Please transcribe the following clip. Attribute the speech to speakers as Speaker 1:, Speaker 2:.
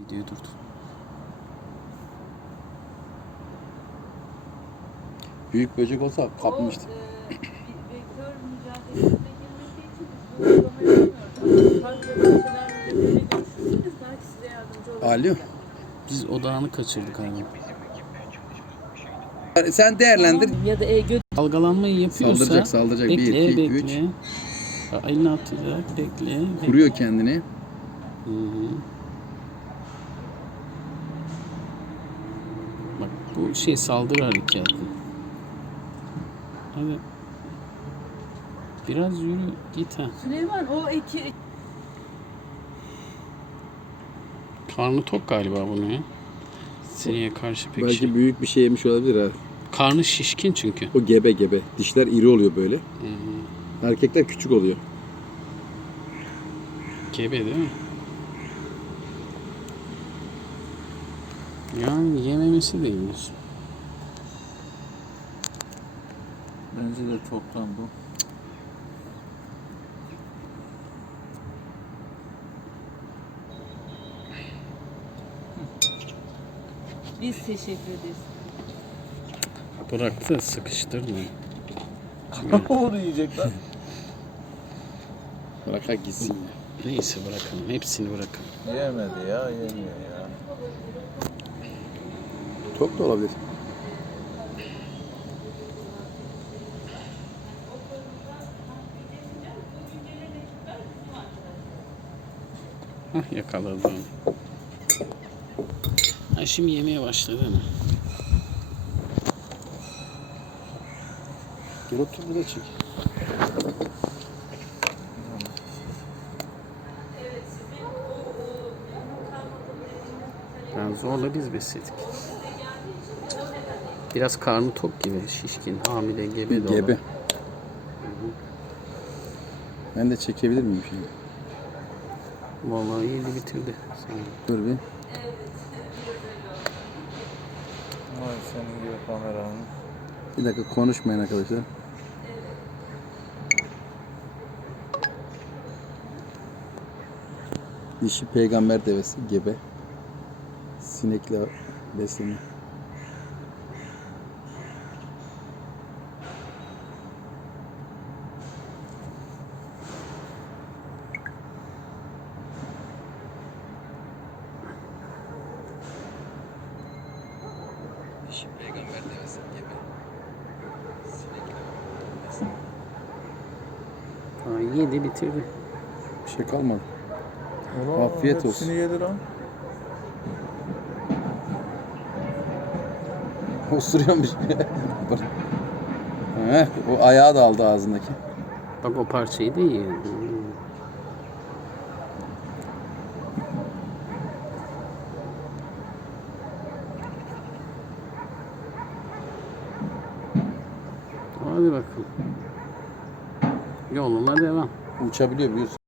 Speaker 1: Video durdu.
Speaker 2: Büyük böcek olsa kapmıştı.
Speaker 3: Vektör mücadelesine girmesi için biz bu uygulamayı yapmıyoruz. Farklı bahçeler müdürlüğüyle görüşürseniz belki size yardımcı olabilirler.
Speaker 2: Alo.
Speaker 1: Biz odağını kaçırdık abi.
Speaker 2: Sen değerlendir.
Speaker 3: Tamam, ya da
Speaker 1: Dalgalanmayı yapıyorsa
Speaker 2: Saldıracak.
Speaker 1: bekle,
Speaker 2: 1, 2,
Speaker 1: bekle.
Speaker 2: 3.
Speaker 1: Elini atacak, bekle.
Speaker 2: Kuruyor kendini.
Speaker 1: Hı. Bak bu saldırı harekatı. Hadi. Biraz yürü git ha.
Speaker 3: Süleyman o iki
Speaker 1: Karnı tok galiba bunun ya. Sineğe karşı pek
Speaker 2: Belki büyük bir şey yemiş olabilir ha.
Speaker 1: Karnı şişkin çünkü.
Speaker 2: O gebe. Dişler iri oluyor böyle. Erkekler küçük oluyor.
Speaker 1: Gebe değil mi? Yani yememesi de iyi.
Speaker 4: Bence de çoktan bu.
Speaker 3: biz teşekkür ederiz.
Speaker 1: Bıraktı, sıkıştırma.
Speaker 4: Onu yiyecekler.
Speaker 2: Bırak gitsin.
Speaker 1: Neyse bırakalım. Hepsini bırakalım.
Speaker 4: Yemedi ya, yemiyor ya.
Speaker 2: Çok da olabilir.
Speaker 1: Hah yakaladım. Ha şimdi yemeye başladı mı?
Speaker 2: Gel otur burada çek.
Speaker 1: Yani zorla biz besledik. Biraz karnı tok gibi, şişkin, hamile, gebe de olan.
Speaker 2: Gebe. Ben de çekebilir miyim şimdi?
Speaker 1: Vallahi yedi bitirdi.
Speaker 2: Dur bir.
Speaker 4: Vay senin gibi kameranın.
Speaker 2: Bir dakika konuşmayın arkadaşlar. Dişi peygamber devesi gebe. Sinekle besleniyor. Dişi peygamber devesi gebe. Sinekle besleniyor.
Speaker 1: Ha, yedi bitirdi.
Speaker 2: Bir şey kalmadı.
Speaker 4: Ulan,
Speaker 2: Afiyet olsun.
Speaker 4: hepsini yedi lan.
Speaker 2: Osuruyormuş. Heh, o ayağı da aldı ağzındaki.
Speaker 1: Bak o parçayı da yiyor. Hadi bakalım. Yoluna devam.
Speaker 2: Uçabiliyor biliyorsun.